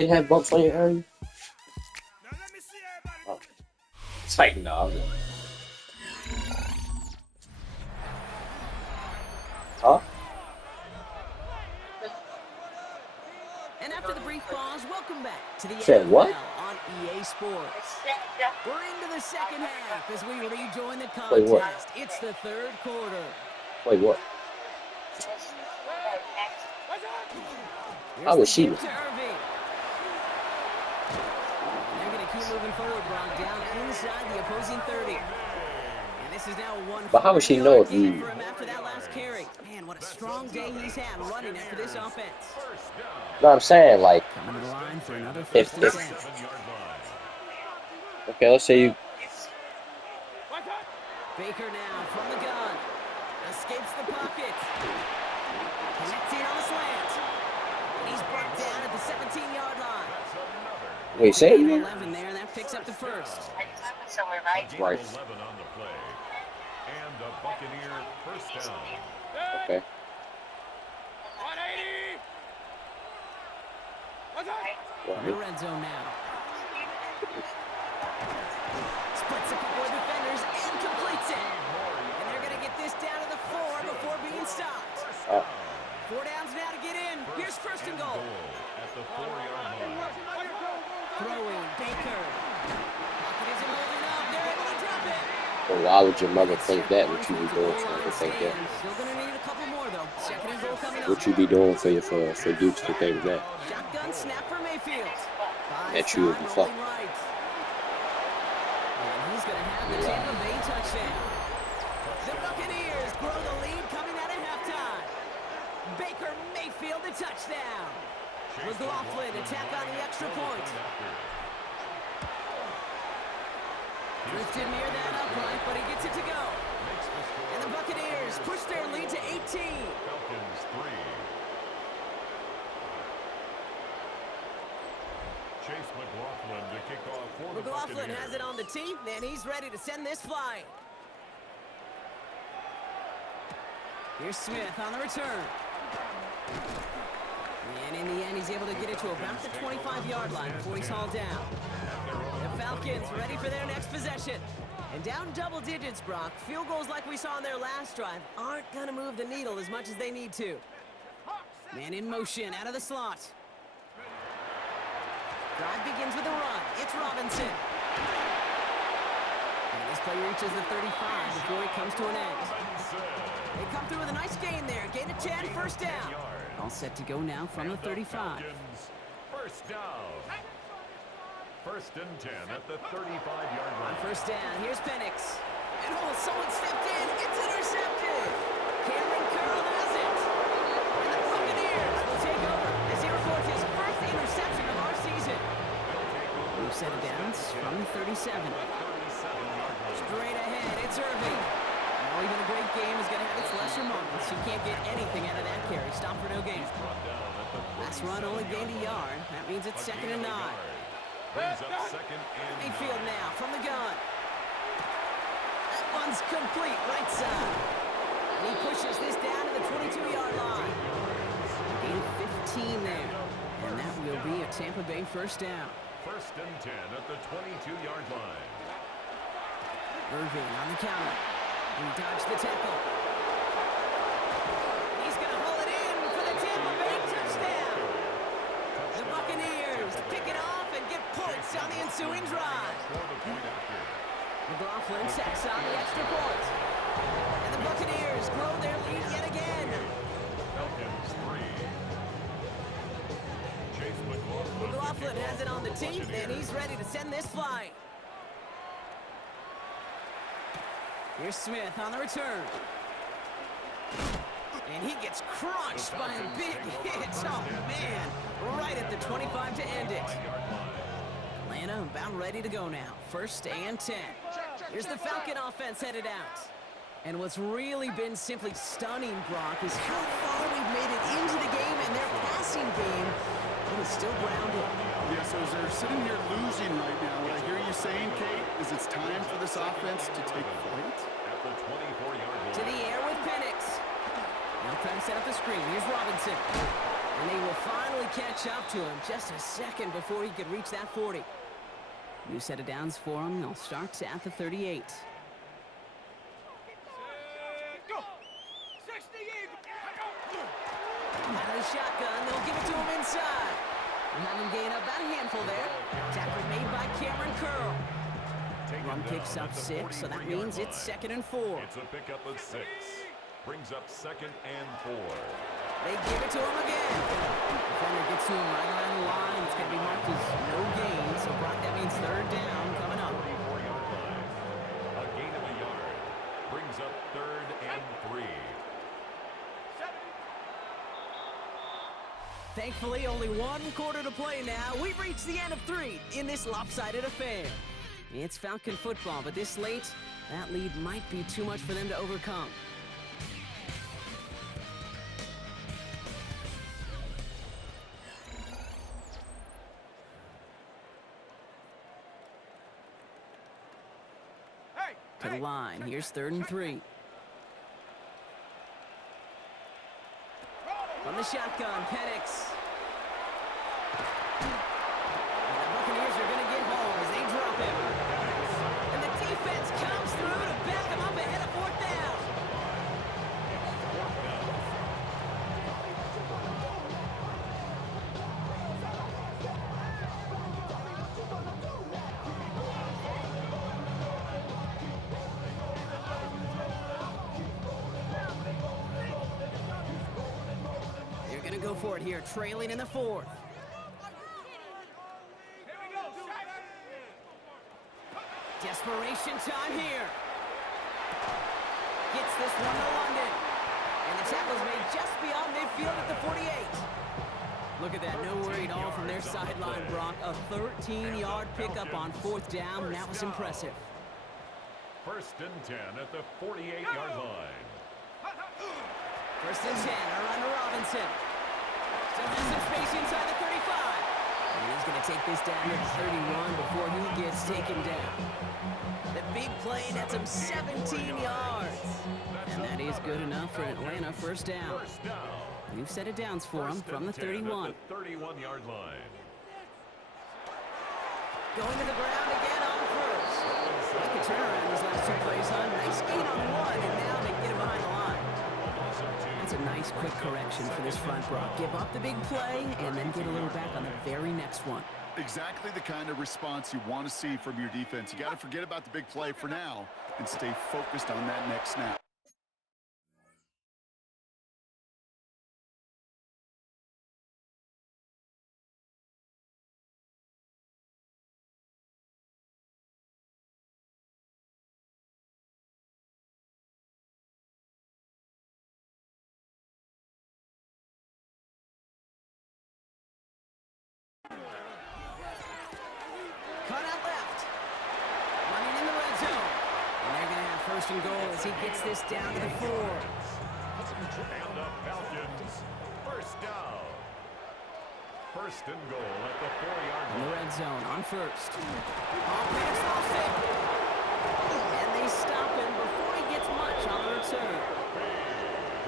Didn't have bumps on your area? Oh. It's like, no. Huh? And after the brief pause, welcome back to the Said NFL what? on EA Sports. We're into the second half as we rejoin the Wait, what? contest. It's the third quarter. Wait, what? Here's How the was she? give to Irving. They're going to keep moving forward, Brock, down inside the opposing 30. And this is now a But how would she know if gain you? for him after that last carry. Man, what a strong day he's had running after this offense. No, I'm saying like Coming to the line for another if first and 10. okay, let's say you. Baker now from the gun. Escapes the pocket. Connecting on the slant. He's brought down at the 17-yard line. Wait, say it again? 11 there, and that picks up the first. Right. 11 on the play. And the Buccaneer first down. Okay. In the red zone now. Splits a couple of defenders and completes it. And they're going to get this down to the 4 before being stopped. 4 downs now to get in. Here's first and goal. At the 4-yard line. Throwing Baker. Pocket isn't holding up. They're able to drop it. Well, why would your mother think that? What you be doing for her to think that? Still going to need a couple more, though. Second and goal coming up. What you be doing for your for Dukes to think that? Shotgun snap for Mayfield. That you would be fucked. Right. And he's going to have the Tampa Bay touchdown. The Buccaneers grow the lead coming out of halftime. Baker Mayfield the touchdown. McLaughlin attack on the extra point. Drifted near that upright, but he gets it to go. And the Buccaneers push their lead to 18. Falcons 3. Chase McLaughlin to kick off for the McLaughlin Buccaneers. has it on the tee, and he's ready to send this flying. Here's Smith on the return. And in the end, he's able to get it to about the 25-yard line before he's hauled down. The Falcons ready for their next possession. And down double digits, Brock. Field goals like we saw in their last drive aren't going to move the needle as much as they need to. Man in motion out of the slot. Drive begins with a run. It's Robinson. And this play reaches the 35 before it comes to an end. They come through with a nice gain there. Gain a 10, first down. All set to go now from the 35. First down. First and 10 at the 35-yard On line. first down, here's Penix. And someone stepped in. It's intercepted. Cameron Curl has it. And the Buccaneers will take over as he records his first interception of our season. We've set it down from the 37. Straight ahead, it's Irving. Now even a great game is going to have its lesser moments. You can't get anything out of that carry. Stop for no gain. Last run only gained a yard. That means it's 2nd and 9. Brings up second and Mayfield 9. now from the gun. That one's complete, right side. And he pushes this down to the 22-yard line. Gain of 15 there. And that will be a Tampa Bay first down. First and 10 at the 22-yard line. Irving on the counter. He dodged the tackle. He's going to haul it in for the Tampa Bay touchdown. The Buccaneers pick it off and get points on the ensuing drive. McLaughlin sacks on the extra point. And the Buccaneers grow their lead yet again. Falcons 3. Chase McLaughlin has it on the tee, and he's ready to send this flying. Here's Smith on the return. And he gets crunched by a big hit. Oh, man. Right at the 25 to end it. Atlanta about ready to go now. First and 10. Here's the Falcon offense headed out. And what's really been simply stunning, Brock, is how far we've made it into the game, and their passing game is still grounded. Yeah, so as they're sitting here losing right now, what I hear you saying, Kate, is it's time for this offense to take flight. at the 24-yard line. To the air with Penix. Now trying to set up the screen. Here's Robinson. And they will finally catch up to him. Just a second before he could reach that 40. New set of downs for him. They'll start at the 38. Out of the shotgun, they'll give it to him inside. We'll have him gain about a handful there. Tackle made by Cameron Curl. Run picks up 6, so that means it's 2nd and 4. It's a pickup of 6. Brings up 2nd and 4. They give it to him again. Defender gets to him right around the line. It's going to be marked as no gain. So, Brock, that means 3rd down coming up. 44-yard line. A gain of a yard. Brings up 3rd and 3. Thankfully, only 1 quarter to play now. We've reached the end of 3 in this lopsided affair. It's Falcon football, but this late, that lead might be too much for them to overcome. To the line. Here's 3rd and 3. From the shotgun, Penix. And the Buccaneers are going to get home as they drop him. And the defense comes through to back him up ahead of 4th down. Go for it here, trailing in the 4th. Desperation time here. Gets this one to London. And the tackle's made just beyond midfield at the 48. Look at that, no worry at all from their sideline, Brock. A 13-yard pickup on 4th down. That was impressive. 1st and 10 at the 48-yard line. 1st and 10, around to Robinson. Still has some space inside the 35. And he's going to take this down to the 31 before he gets taken down. The big play nets him 17 yards. And that is good enough for Atlanta 1st down. New set of downs for him from the 31. 31-yard line. Going to the ground again on 1st. Like a turnaround these last 2 plays, huh? Nice gain on 1, and now they get him behind the line. That's a nice quick correction for this front, Brock. Give up the big play and then get a little back on the very next one. Exactly the kind of response you want to see from your defense. You got to forget about the big play for now and stay focused on that next snap. Cut out left. Running in the red zone. And they're going to have 1st and goal as he gets this down to the 4. And the Falcons, 1st down. 1st and goal at the 4-yard In the line. red zone on 1st. Oh, Penix lost it. And they stop him before he gets much on the return.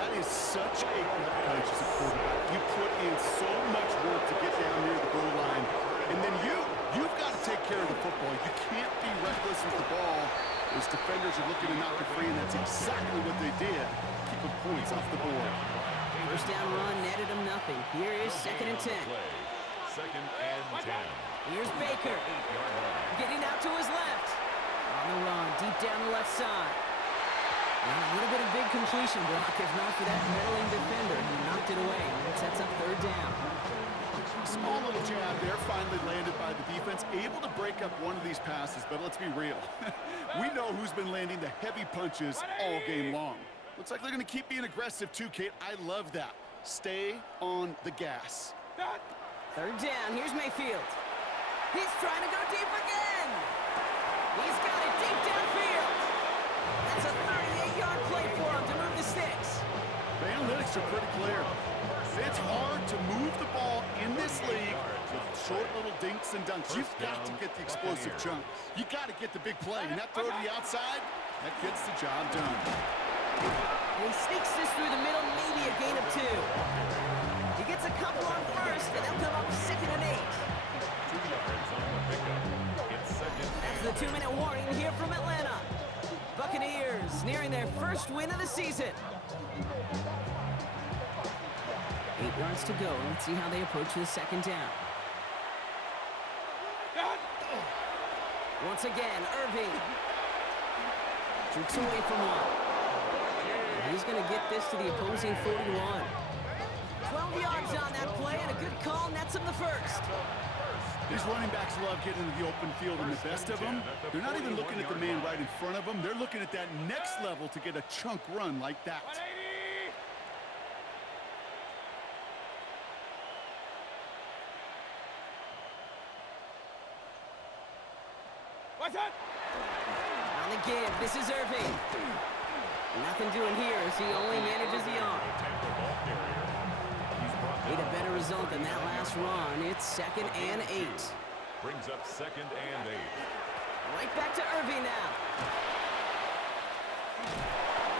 That is such a gut punch as a quarterback. You put in so much work to get down near the goal line. And then you've got to take care of the football. You can't be reckless with the ball. Those defenders are looking to knock it free, and that's exactly what they did. Keeping points off the board. 1st down run netted him nothing. Here is 2nd and 10. 2nd and 10. Here's Baker. 8-yard line. Getting out to his left. On the run, deep down the left side. Well, a little bit of big completion, Brock, if not for that meddling defender. He knocked it away, and that sets up 3rd down. Small little jab there, finally landed by the defense. Able to break up one of these passes, but let's be real. We know who's been landing the heavy punches all game long. Looks like they're going to keep being aggressive too, Kate. I love that. Stay on the gas. 3rd down, here's Mayfield. He's trying to go deep again. He's got it deep downfield. That's a 38-yard play for him to move the sticks. The analytics are pretty clear. It's hard to move the ball in this league with short little dinks and dunks. You've got to get the explosive chunk. You got to get the big play. And that throw to the outside, that gets the job done. And he sneaks this through the middle, maybe a gain of 2. He gets a couple on first, and they'll come up 2nd and 8. 2 yards on the pickup. It's second. That's the 2-minute warning here from Atlanta. Buccaneers nearing their first win of the season. 8 yards to go. Let's see how they approach this 2nd down. Once again, Irving jerks away from one. He's going to get this to the opposing 41. 12 yards on that play, and a good call nets him the first. These running backs love getting into the open field, and the best of them, they're not even looking at the man right in front of them. They're looking at that next level to get a chunk run like that. On the give, this is Irving. Nothing doing here as he only manages the arm. Need a better result than that last run. It's 2nd and 8. Brings up 2nd and 8. Right back to Irving now.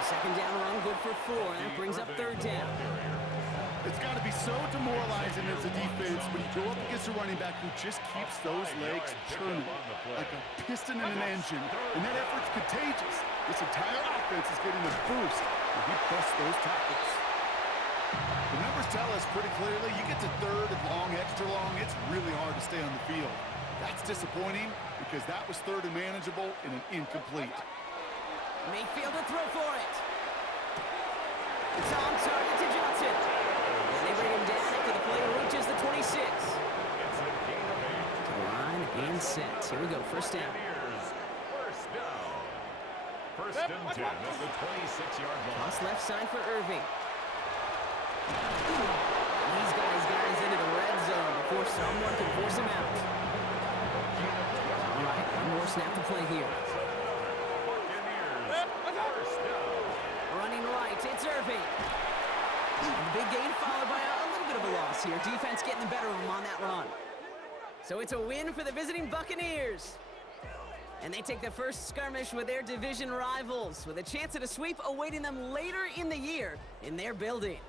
2nd down run, good for 4, and that brings up 3rd down. It's got to be so demoralizing as a defense when you go up against a running back who just keeps those legs turning like a piston in an engine, and that effort's contagious. This entire offense is getting a boost when he busts those tackles. The numbers tell us pretty clearly, you get to 3rd and long, extra long, it's really hard to stay on the field. That's disappointing because that was 3rd and manageable and an incomplete. Mayfield to throw for it. It's on target to Johnson. And they bring him down after the play reaches the 26. It's a gain of 8. To the line and set. Here we go, 1st down. First down. 1st and 10 at the 26-yard line. Toss left side for Irving. He's got his guys into the red zone before someone can force him out. All right, one more snap to play here. Buccaneers. First down. Running right, it's Irving. And big gain followed by a little bit of a loss here. Defense getting the better of him on that run. So it's a win for the visiting Buccaneers. And they take the first skirmish with their division rivals with a chance at a sweep awaiting them later in the year in their building.